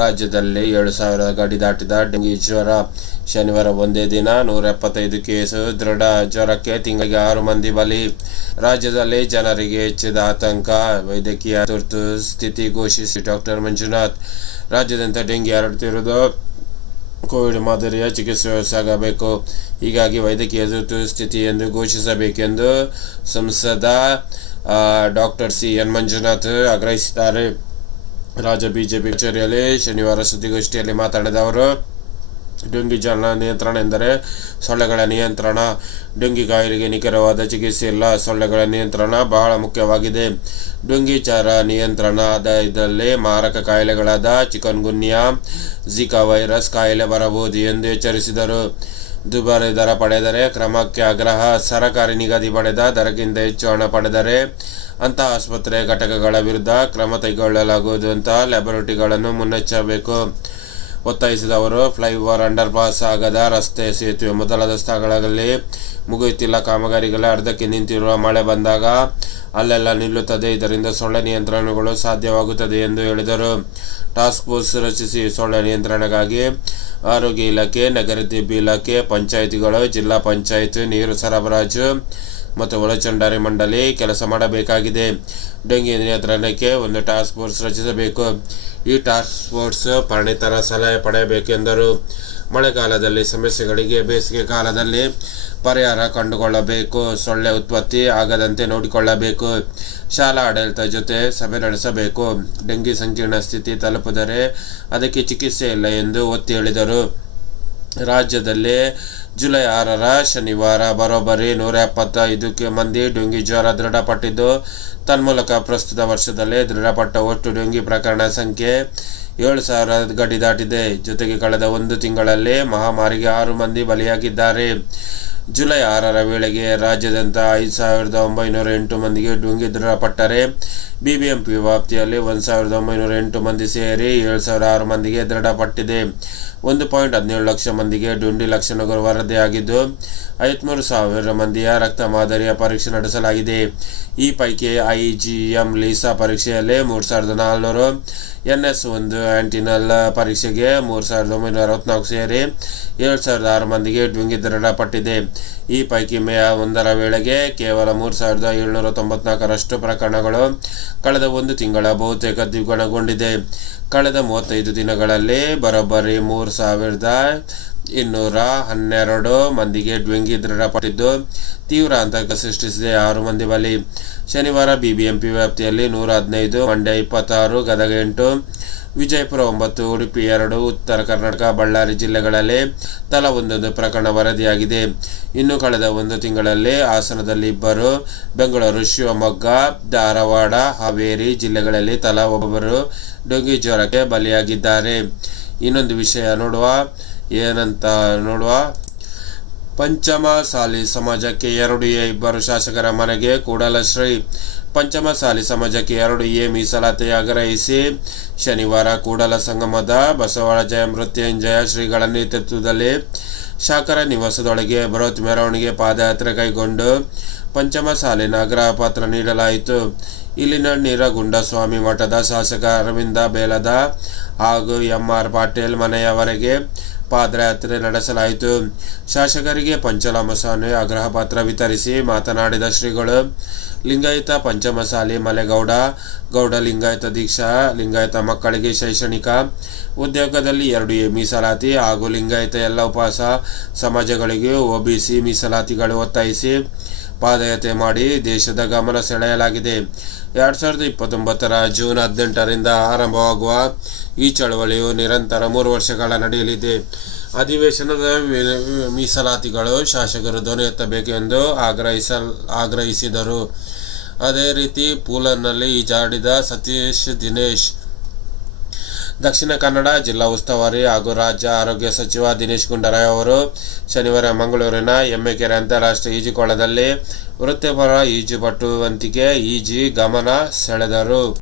ರಾಜ್ಯದಲ್ಲಿ ಏಳು ಸಾವಿರ ಗಡಿ ದಾಟಿದ ಡೆಂಗಿ ಜ್ವರ. ಶನಿವಾರ ಒಂದೇ ದಿನ ನೂರ ಎಪ್ಪತ್ತೈದು ಕೇಸು ದೃಢ ಜ್ವರಕ್ಕೆ ತಿಂಗಳಿಗೆ ಆರು ಮಂದಿ ಬಲಿ. ರಾಜ್ಯದಲ್ಲಿ ಜನರಿಗೆ ಹೆಚ್ಚಿದ ಆತಂಕ. ವೈದ್ಯಕೀಯ ತುರ್ತು ಸ್ಥಿತಿ ಘೋಷಿಸಿ ಡಾಕ್ಟರ್ ಮಂಜುನಾಥ್, ರಾಜ್ಯದಂತ ಡೆಂಗಿ ಹರಡುತ್ತಿರುವುದು. ಕೋವಿಡ್ ಮಾದರಿಯ ಚಿಕಿತ್ಸೆ ವ್ಯವಸ್ಥೆಯಾಗಬೇಕು ಹೀಗಾಗಿ ವೈದ್ಯಕೀಯ ತುರ್ತು ಸ್ಥಿತಿ ಎಂದು ಘೋಷಿಸಬೇಕೆಂದು ಸಂಸದ ಡಾಕ್ಟರ್ ಸಿ. ಎನ್. ಮಂಜುನಾಥ್ ಆಗ್ರಹಿಸಿದ್ದಾರೆ. ರಾಜ್ಯ ಬಿಜೆಪಿ ಕಚೇರಿಯಲ್ಲಿ ಶನಿವಾರ ಸುದ್ದಿಗೋಷ್ಠಿಯಲ್ಲಿ ಮಾತನಾಡಿದ ಅವರು, ಡೆಂಗಿ ಜ್ವರ ನಿಯಂತ್ರಣ ಎಂದರೆ ಸೊಳ್ಳೆಗಳ ನಿಯಂತ್ರಣ. ಡೆಂಗಿ ಕಾಯಿಲೆಗೆ ನಿಖರವಾದ ಚಿಕಿತ್ಸೆ ಇಲ್ಲ, ಸೊಳ್ಳೆಗಳ ನಿಯಂತ್ರಣ ಬಹಳ ಮುಖ್ಯವಾಗಿದೆ. ಡೆಂಗಿ ಜ್ವರ ನಿಯಂತ್ರಣ ಇದರಲ್ಲಿ ಮಾರಕ ಕಾಯಿಲೆಗಳಾದ ಚಿಕನ್ಗುನ್ಯಾ, ಝಿಕಾ ವೈರಸ್ ಕಾಯಿಲೆ ಬರಬಹುದು ಎಂದು ಎಚ್ಚರಿಸಿದರು. ದುಬಾರಿ ದರ ಪಡೆದರೆ ಕ್ರಮಕ್ಕೆ ಆಗ್ರಹ. ಸರಕಾರಿ ನಿಗದಿ ಪಡೆದ ದರಕ್ಕಿಂತ ಹೆಚ್ಚು ಹಣ ಪಡೆದರೆ ಅಂತಹ ಆಸ್ಪತ್ರೆ ಘಟಕಗಳ ವಿರುದ್ಧ ಕ್ರಮ ಕೈಗೊಳ್ಳಲಾಗುವುದು ಅಂತ ಲ್ಯಾಬೊರೇಟರಿಗಳನ್ನು ಮುನ್ನೆಚ್ಚರಬೇಕು ಒತ್ತಾಯಿಸಿದ ಅವರು, ಫ್ಲೈಓವರ್ ಅಂಡರ್ ಪಾಸ್ ಆಗದ ರಸ್ತೆ ಸೇತುವೆ ಮೊದಲಾದ ಸ್ಥಳಗಳಲ್ಲಿ ಮುಗಿಯುತ್ತಿಲ್ಲ. ಕಾಮಗಾರಿಗಳ ಅರ್ಧಕ್ಕೆ ನಿಂತಿರುವ ಮಳೆ ಬಂದಾಗ ಅಲ್ಲೆಲ್ಲ ನಿಲ್ಲುತ್ತದೆ. ಇದರಿಂದ ಸೊಳ್ಳೆ ನಿಯಂತ್ರಣಗಳು ಸಾಧ್ಯವಾಗುತ್ತದೆ ಎಂದು ಹೇಳಿದರು. ಟಾಸ್ಕ್ ಫೋರ್ಸ್ ರಚಿಸಿ ಸೊಳ್ಳೆ ನಿಯಂತ್ರಣಕ್ಕಾಗಿ ಆರೋಗ್ಯ ಇಲಾಖೆ, ನಗರಾಭಿವೃದ್ಧಿ ಇಲಾಖೆ, ಪಂಚಾಯಿತಿಗಳು, ಜಿಲ್ಲಾ ಪಂಚಾಯತ್, ನೀರು ಸರಬರಾಜು ಮತ್ತು ಒಳಚಂಡಾರಿ ಮಂಡಳಿ ಕೆಲಸ ಮಾಡಬೇಕಾಗಿದೆ. ಡೆಂಗಿ ನಿಯಂತ್ರಣಕ್ಕೆ ಒಂದು ಟಾಸ್ಕ್ ಫೋರ್ಸ್ ರಚಿಸಬೇಕು. ಈ ಟಾಸ್ಕ್ ಫೋರ್ಸ್ ಪರಿಣಿತರ ಸಲಹೆ ಪಡೆಯಬೇಕೆಂದರು ಮಳೆಗಾಲದಲ್ಲಿ ಸಮಸ್ಯೆಗಳಿಗೆ ಬೇಸಿಗೆ ಕಾಲದಲ್ಲಿ ಪರಿಹಾರ ಕಂಡುಕೊಳ್ಳಬೇಕು. ಸೊಳ್ಳೆ ಉತ್ಪತ್ತಿ ಆಗದಂತೆ ನೋಡಿಕೊಳ್ಳಬೇಕು. ಶಾಲಾ ಆಡಳಿತ ಜೊತೆ ಸಭೆ ನಡೆಸಬೇಕು. ಡೆಂಗಿ ಸಂಕೀರ್ಣ ಸ್ಥಿತಿ ತಲುಪಿದರೆ ಅದಕ್ಕೆ ಚಿಕಿತ್ಸೆ ಇಲ್ಲ ಎಂದು ಒತ್ತಿ ಹೇಳಿದರು. ರಾಜ್ಯದಲ್ಲಿ ಜುಲೈ ಆರರ ಶನಿವಾರ ಬರೋಬ್ಬರಿ ನೂರ ಎಪ್ಪತ್ತೈದಕ್ಕೆ ಮಂದಿ ಡೆಂಗಿ ಜ್ವರ ದೃಢಪಟ್ಟಿದ್ದು, ತನ್ಮೂಲಕ ಪ್ರಸ್ತುತ ವರ್ಷದಲ್ಲಿ ದೃಢಪಟ್ಟ ಒಟ್ಟು ಡೆಂಗಿ ಪ್ರಕರಣ ಸಂಖ್ಯೆ ಏಳು ಸಾವಿರ ಗಡಿ ದಾಟಿದೆ. ಜೊತೆಗೆ ಕಳೆದ ಒಂದು ತಿಂಗಳಲ್ಲಿ ಮಹಾಮಾರಿಗೆ ಆರು ಮಂದಿ ಬಲಿಯಾಗಿದ್ದಾರೆ. ಜುಲೈ ಆರರ ವೇಳೆಗೆ ರಾಜ್ಯದಂತ ಐದು ಸಾವಿರದ ಒಂಬೈನೂರ ಎಂಟು ಮಂದಿಗೆ ಡೆಂಗಿ ದೃಢಪಟ್ಟರೆ. ಬಿಬಿಎಂಪಿ ವ್ಯಾಪ್ತಿಯಲ್ಲಿ ಒಂದು ಸಾವಿರದ ಒಂಬೈನೂರ ಎಂಟು ಮಂದಿ ಸೇರಿ ಏಳು ಸಾವಿರ ಆರು ಮಂದಿಗೆ ದೃಢಪಟ್ಟಿದೆ. ಒಂದು ಪಾಯಿಂಟ್ ಹದಿನೇಳು ಲಕ್ಷ ಮಂದಿಗೆ ಡುಂಡಿ ಲಕ್ಷಣಗಳು ವರದಿಯಾಗಿದ್ದು ಐವತ್ಮೂರು ಸಾವಿರ ಮಂದಿಯ ರಕ್ತ ಮಾದರಿಯ ಪರೀಕ್ಷೆ ನಡೆಸಲಾಗಿದೆ. ಈ ಪೈಕಿ ಐಜಿಎಂ ಲೀಸಾ ಪರೀಕ್ಷೆಯಲ್ಲಿ ಮೂರು ಸಾವಿರದ ನಾಲ್ನೂರು ಎನ್ ಎಸ್ ಒಂದು ಆ್ಯಂಟಿನಲ್ ಪರೀಕ್ಷೆಗೆ ಮೂರು ಸಾವಿರದ ಒಂಬೈನೂರ ಅರವತ್ನಾಲ್ಕು ಸೇರಿ ಏಳು ಸಾವಿರದ ಆರು ಮಂದಿಗೆ ಡ್ವಿಂಗಿ ದೃಢಪಟ್ಟಿದೆ. ಈ ಪೈಕಿ ಮೇ ಒಂದರ ವೇಳೆಗೆ ಕೇವಲ ಮೂರು ಸಾವಿರದ ಏಳ್ನೂರ ತೊಂಬತ್ನಾಲ್ಕರಷ್ಟು ಪ್ರಕರಣಗಳು ಕಳೆದ ಒಂದು ತಿಂಗಳ ಬಹುತೇಕ ದ್ವಿಗುಣಗೊಂಡಿದೆ. ಕಳೆದ ಮೂವತ್ತೈದು ದಿನಗಳಲ್ಲಿ ಬರೋಬ್ಬರಿ ಮೂರು ಸಾವಿರದ ಇನ್ನೂರ ಹನ್ನೆರಡು ಮಂದಿಗೆ ಡೆಂಗಿ ದೃಢಪಟ್ಟಿದ್ದು. ತೀವ್ರ ಆತಂಕ ಸೃಷ್ಟಿಸಿದೆ. ಆರು ಮಂದಿ ಬಲಿ ಶನಿವಾರ ಬಿಬಿಎಂಪಿ ವ್ಯಾಪ್ತಿಯಲ್ಲಿ ನೂರ ಹದಿನೈದು, ಮಂಡ್ಯ ಇಪ್ಪತ್ತಾರು, ಗದಗ ಎಂಟು, ವಿಜಯಪುರ ಒಂಬತ್ತು, ಉಡುಪಿ ಎರಡು, ಉತ್ತರ ಕರ್ನಾಟಕ, ಬಳ್ಳಾರಿ ಜಿಲ್ಲೆಗಳಲ್ಲಿ ತಲಾ ಒಂದೊಂದು ಪ್ರಕರಣ ವರದಿಯಾಗಿದೆ. ಇನ್ನು ಕಳೆದ ಒಂದು ತಿಂಗಳಲ್ಲಿ ಹಾಸನದಲ್ಲಿ ಇಬ್ಬರು, ಬೆಂಗಳೂರು, ಶಿವಮೊಗ್ಗ, ಧಾರವಾಡ, ಹಾವೇರಿ ಜಿಲ್ಲೆಗಳಲ್ಲಿ ತಲಾ ಒಬ್ಬರು ಡೊಂಗಿ ಜ್ವರಕ್ಕೆ ಬಲಿಯಾಗಿದ್ದಾರೆ. ಇನ್ನೊಂದು ವಿಷಯ ನೋಡುವ ಏನಂತ ನೋಡುವ? ಪಂಚಮಸಾಲಿ ಸಮಾಜಕ್ಕೆ ಎರಡು ಎ ಇಬ್ಬರು ಶಾಸಕರ ಮನೆಗೆ ಕೂಡಲಶ್ರೀ ಪಂಚಮಸಾಲಿ ಸಮಾಜಕ್ಕೆ ಎರಡು ಎ ಮೀಸಲಾತಿ ಆಗ್ರಹಿಸಿ ಶನಿವಾರ ಕೂಡಲ ಸಂಗಮದ ಬಸವರಾಜ ಮೃತ್ಯುಂಜಯ ಶ್ರೀಗಳ ನೇತೃತ್ವದಲ್ಲಿ ಶಾಖರ ನಿವಾಸದೊಳಗೆ ಬೃಹತ್ ಮೆರವಣಿಗೆ ಪಾದಯಾತ್ರೆ ಕೈಗೊಂಡು ಪಂಚಮಸಾಲಿನ ಆಗ್ರಹ ಪಾತ್ರ ನೀಡಲಾಯಿತು. ಇಲ್ಲಿನ ನೀರಗುಂಡಸ್ವಾಮಿ ಮಠದ ಶಾಸಕ ಅರವಿಂದ ಬೇಲದ ಹಾಗೂ ಎಂ ಆರ್ ಪಾಟೀಲ್ ಮನೆಯವರೆಗೆ ಪಾದಯಾತ್ರೆ ನಡೆಸಲಾಯಿತು. ಶಾಸಕರಿಗೆ ಪಂಚಲಮಸಾನೆ ಆಗ್ರಹ ಪಾತ್ರ ವಿತರಿಸಿ ಮಾತನಾಡಿದ ಶ್ರೀಗಳು, ಲಿಂಗಾಯತ ಪಂಚಮಸಾಲಿ ಮಲೆಗೌಡ, ಗೌಡ ಲಿಂಗಾಯತ ದೀಕ್ಷಾ, ಲಿಂಗಾಯತ ಮಕ್ಕಳಿಗೆ ಶೈಕ್ಷಣಿಕ, ಉದ್ಯೋಗದಲ್ಲಿ ಎರಡು ಮೀಸಲಾತಿ ಹಾಗೂ ಲಿಂಗಾಯತ ಎಲ್ಲ ಉಪವಾಸ, ಸಮಾಜಗಳಿಗೆ ಒಬಿಸಿ ಮೀಸಲಾತಿಗಳು ಒತ್ತಾಯಿಸಿ ಪಾದಯಾತ್ರೆ ಮಾಡಿ ದೇಶದ ಗಮನ ಸೆಳೆಯಲಾಗಿದೆ. ಎರಡು ಸಾವಿರದ ಇಪ್ಪತ್ತೊಂಬತ್ತರ ಜೂನ್ ಹದಿನೆಂಟರಿಂದ ಆರಂಭವಾಗುವ ಈ ಚಳವಳಿಯು ನಿರಂತರ ಮೂರು ವರ್ಷಗಳ ನಡೆಯಲಿದೆ. ಅಧಿವೇಶನದ ಮೀಸಲಾತಿಗಳು ಶಾಸಕರು ಧ್ವನಿ ಎತ್ತಬೇಕೆಂದು ಆಗ್ರಹಿಸ ಆಗ್ರಹಿಸಿದರು. ಅದೇ ರೀತಿ ಪೂಲನ್ನಲ್ಲಿ ಈಜಾಡಿದ ಸತೀಶ್, ದಿನೇಶ್, ದಕ್ಷಿಣ ಕನ್ನಡ ಜಿಲ್ಲಾ ಉಸ್ತುವಾರಿ ಹಾಗೂ ರಾಜ್ಯ ಆರೋಗ್ಯ ಸಚಿವ ದಿನೇಶ್ ಗುಂಡೂರಾವ್ ಅವರು ಶನಿವಾರ ಮಂಗಳೂರಿನ ಎಮ್ಮೆಕೆರೆ ಅಂತಾರಾಷ್ಟ್ರೀಯ ಈಜುಕೊಳದಲ್ಲಿ ವೃತ್ತಿಪರ ಈಜುಪಟ್ಟುವಂತಿಕೆ ಈಜಿ ಗಮನ ಸೆಳೆದರು.